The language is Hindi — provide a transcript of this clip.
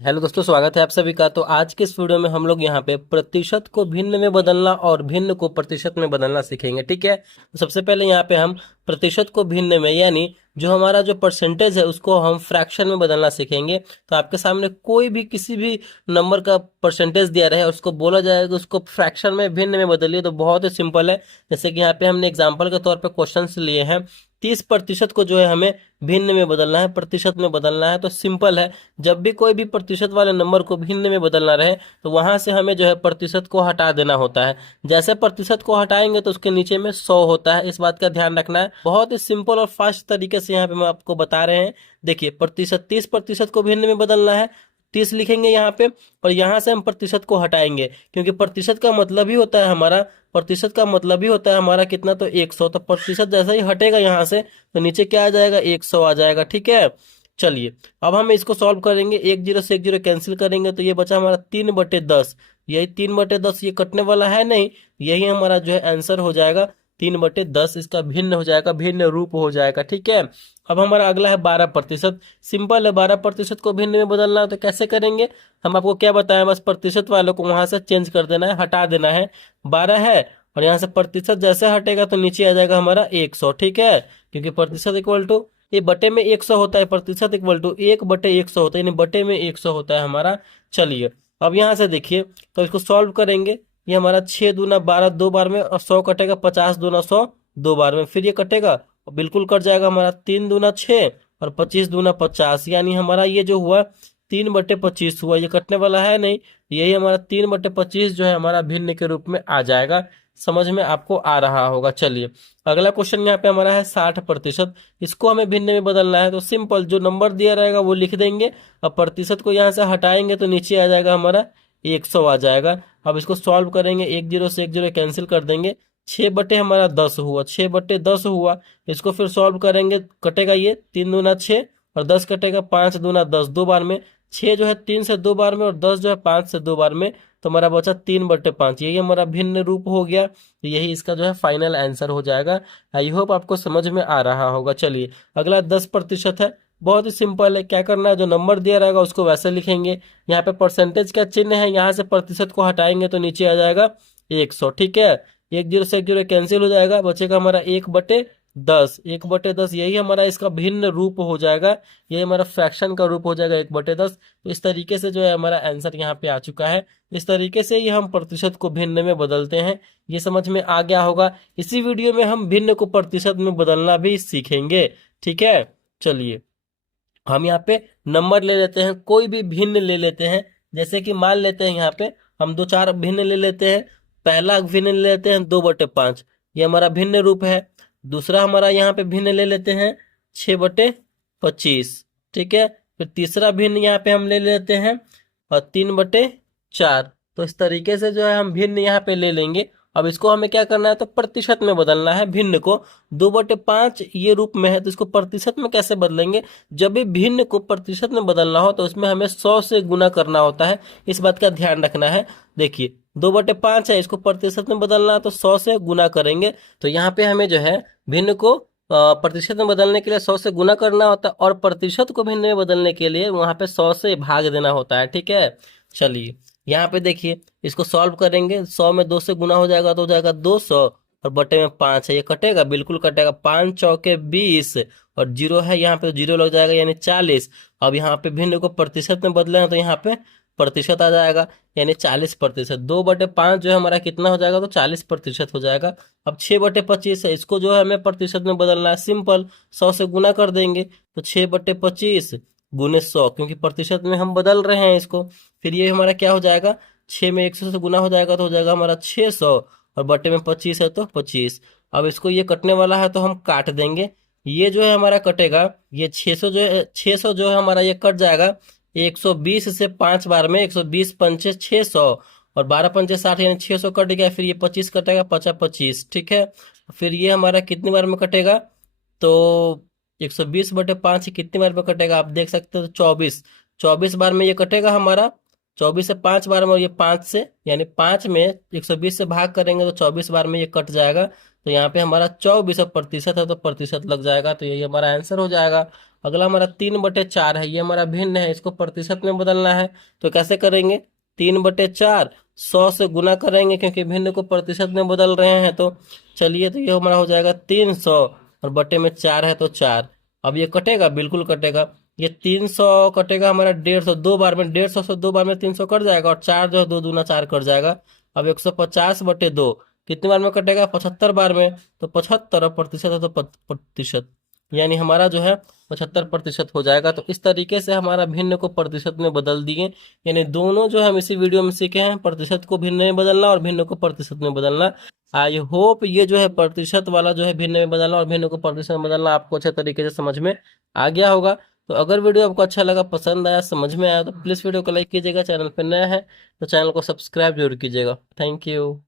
हेलो दोस्तों, स्वागत है आप सभी का। तो आज के इस वीडियो में हम लोग यहाँ पे प्रतिशत को भिन्न में बदलना और भिन्न को प्रतिशत में बदलना सीखेंगे। ठीक है, तो सबसे पहले यहाँ पे हम प्रतिशत को भिन्न में यानी जो हमारा जो परसेंटेज है उसको हम फ्रैक्शन में बदलना सीखेंगे। तो आपके सामने कोई भी किसी भी नंबर का परसेंटेज दिया रहे, उसको बोला जाएगा उसको फ्रैक्शन में भिन्न में बदलिए। तो बहुत ही सिंपल है। जैसे कि यहाँ पे हमने एग्जाम्पल के तौर पर क्वेश्चन लिए हैं, 30% को जो है हमें भिन्न में बदलना है, प्रतिशत में बदलना है। तो सिंपल है, जब भी कोई भी प्रतिशत वाले नंबर को भिन्न में बदलना रहे तो वहां से हमें जो है प्रतिशत को हटा देना होता है। जैसे प्रतिशत को हटाएंगे तो उसके नीचे में 100 होता है, इस बात का ध्यान रखना है। बहुत ही सिंपल और फास्ट तरीके से यहाँ पे मैं आपको बता रहे हैं। देखिए, प्रतिशत 30% को भिन्न में बदलना है, 30 लिखेंगे यहाँ पे, और यहाँ से हम प्रतिशत को हटाएंगे, क्योंकि प्रतिशत का मतलब ही होता है हमारा, प्रतिशत का मतलब ही होता है हमारा कितना, तो 100। तो प्रतिशत जैसा ही हटेगा यहाँ से तो नीचे क्या आ जाएगा, 100 आ जाएगा। ठीक है, चलिए अब हम इसको सॉल्व करेंगे। 1 0 से 1 0 कैंसिल करेंगे तो ये बचा हमारा 3/10। यही 3/10 ये कटने वाला है नहीं, यही हमारा जो है आंसर हो जाएगा 3/10। इसका भिन्न हो जाएगा, भिन्न रूप हो जाएगा। ठीक है, अब हमारा अगला है 12%। सिंपल है, 12% को भिन्न में बदलना है तो कैसे करेंगे। हम आपको क्या बताएं, बस प्रतिशत वालों को वहां से चेंज कर देना है, हटा देना है। 12 है और यहाँ से प्रतिशत जैसे हटेगा तो नीचे आ जाएगा हमारा 100। ठीक है, क्योंकि प्रतिशत इक्वल टू ये बटे में 100 होता है, प्रतिशत इक्वल टू 1/100 होता है, यानी बटे में 100 होता है हमारा। चलिए अब यहाँ से देखिए, तो इसको सॉल्व करेंगे। ये हमारा 6 दूना 12 दो बार में, और 100 कटेगा, 50 दूना 100 दो बार में, फिर ये कटेगा और बिल्कुल कट जाएगा हमारा 3 दूना 6 और 25 दूना 50, यानी हमारा ये जो हुआ 3/25 हुआ, ये कटने वाला है नहीं। यही हमारा 3/25 जो है हमारा भिन्न के रूप में आ जाएगा। समझ में आपको आ रहा होगा। चलिए अगला क्वेश्चन यहाँ पे हमारा है 60%। इसको हमें भिन्न में बदलना है, तो सिंपल जो नंबर दिया रहेगा वो लिख देंगे, अब प्रतिशत को यहाँ से हटाएंगे तो नीचे आ जाएगा हमारा 100 आ जाएगा। अब इसको सॉल्व करेंगे, 1 0 से 1 0 कैंसिल कर देंगे, 6/10 हुआ, 6/10 हुआ। इसको फिर सॉल्व करेंगे, कटेगा ये 3 दूना 6 और 10 कटेगा, 5 दूना 10 दो बार में, 6 जो है 3 से दो बार में और 10 जो है 5 से दो बार में, तो हमारा बचा 3/5। यही हमारा भिन्न रूप हो गया, तो यही इसका जो है फाइनल आंसर हो जाएगा। आई होप आपको समझ में आ रहा होगा। चलिए अगला 10% है, बहुत ही सिंपल है। क्या करना है, जो नंबर दिया रहेगा उसको वैसे लिखेंगे। यहाँ पे परसेंटेज का चिन्ह है, यहाँ से प्रतिशत को हटाएंगे तो नीचे आ जाएगा 100। ठीक है, 1 0 से 1 0 कैंसिल हो जाएगा, बचेगा हमारा 1/10। 1/10 यही हमारा इसका भिन्न रूप हो जाएगा, यही हमारा फ्रैक्शन का रूप हो जाएगा 1/10। तो इस तरीके से जो है हमारा आंसर यहाँ पे आ चुका है। इस तरीके से ही हम प्रतिशत को भिन्न में बदलते हैं। ये समझ में आ गया होगा। इसी वीडियो में हम भिन्न को प्रतिशत में बदलना भी सीखेंगे। ठीक है, चलिए हम यहाँ पे नंबर ले लेते हैं, कोई भी भिन्न ले लेते हैं। जैसे कि मान लेते हैं यहाँ पे हम दो चार भिन्न ले लेते हैं। पहला भिन्न ले लेते हैं 2/5, ये हमारा भिन्न रूप है। दूसरा हमारा यहाँ पे भिन्न ले लेते हैं 6/25। ठीक है, फिर तीसरा भिन्न यहाँ पे हम ले लेते हैं और 3/4। तो इस तरीके से जो है हम भिन्न यहाँ पे ले लेंगे। अब इसको हमें क्या करना है, तो प्रतिशत में बदलना है भिन्न को। 2/5 ये रूप में है तो इसको प्रतिशत में कैसे बदलेंगे। जब भी भिन्न को प्रतिशत में बदलना हो तो उसमें हमें 100 से गुना करना होता है, इस बात का ध्यान रखना है। देखिए 2/5 है, इसको प्रतिशत में बदलना है तो 100 से गुना करेंगे। तो यहाँ पे हमें जो है भिन्न को प्रतिशत में बदलने के लिए 100 से गुना करना होता है, और प्रतिशत को भिन्न में बदलने के लिए वहां पे 100 से भाग देना होता है। ठीक है, चलिए यहाँ पे देखिए, इसको सॉल्व करेंगे, 100 में 2 से गुना हो जाएगा तो हो जाएगा 200, और बटे में 5 है, ये कटेगा, बिल्कुल कटेगा, 5 चौके 20 और जीरो है यहाँ पे, जीरो लग जाएगा यानी 40। अब यहाँ पे भिन्न को प्रतिशत में बदले हैं तो यहाँ पे प्रतिशत आ जाएगा, यानी 40%। 2/5 जो है हमारा कितना हो जाएगा, तो 40% हो जाएगा। अब 6/25 है, इसको जो है हमें प्रतिशत में बदलना है। सिंपल 100 से गुना कर देंगे तो 6/25 गुने 100, क्योंकि प्रतिशत में हम बदल रहे हैं इसको। फिर ये हमारा क्या हो जाएगा, 6 में 100 से गुना हो जाएगा तो हो जाएगा हमारा 600, और बटे में 25 है तो 25। अब इसको ये कटने वाला है तो हम काट देंगे। ये जो है हमारा कटेगा, ये 600 जो है, 600 जो है हमारा ये कट जाएगा 120 से 5 बार में, 120 पंचे 600 और 12 पंचे 60, यानी 600 कट गया। फिर ये 25 कटेगा, 50 25। ठीक है, फिर ये हमारा कितनी बार में कटेगा, तो 120/5 कितनी बार में कटेगा आप देख सकते हो, तो 24। 24 बार में ये कटेगा हमारा, 24 से 5 बार में, और ये 5 से, यानी 5 में 120 से भाग करेंगे तो 24 बार में ये कट जाएगा। तो यहाँ पे हमारा 24 प्रतिशत है तो प्रतिशत लग जाएगा, तो यही हमारा आंसर हो जाएगा। अगला हमारा 3/4 है, ये हमारा भिन्न है, इसको प्रतिशत में बदलना है। तो कैसे करेंगे, 3/4 100 से गुना करेंगे क्योंकि भिन्न को प्रतिशत में बदल रहे हैं। तो चलिए, तो ये हमारा हो जाएगा 300 और बटे में 4 है तो 4। अब ये कटेगा, बिल्कुल कटेगा। ये 300 कटेगा हमारा 150, 2 बार में 150 से 2 बार में 300 कट जाएगा, और 4 जो है 2 दूना 4 कट जाएगा। अब 150/2 कितनी बार में कटेगा, 75 बार में। तो 75 और प्रतिशत है तो प्रतिशत, यानी हमारा जो है 75% हो जाएगा। तो इस तरीके से हमारा भिन्न को प्रतिशत में बदल दिए। यानी दोनों जो हम इसी वीडियो में सीखे हैं, प्रतिशत को भिन्न में बदलना और भिन्न को प्रतिशत में बदलना। आई होप ये जो है प्रतिशत वाला जो है भिन्न में बदलना और भिन्न को प्रतिशत में बदलना आपको अच्छे तरीके से समझ में आ गया होगा। तो अगर वीडियो आपको अच्छा लगा, पसंद आया, समझ में आया, तो प्लीज़ वीडियो को लाइक कीजिएगा। चैनल पर नया है तो चैनल को सब्सक्राइब जरूर कीजिएगा। Thank you.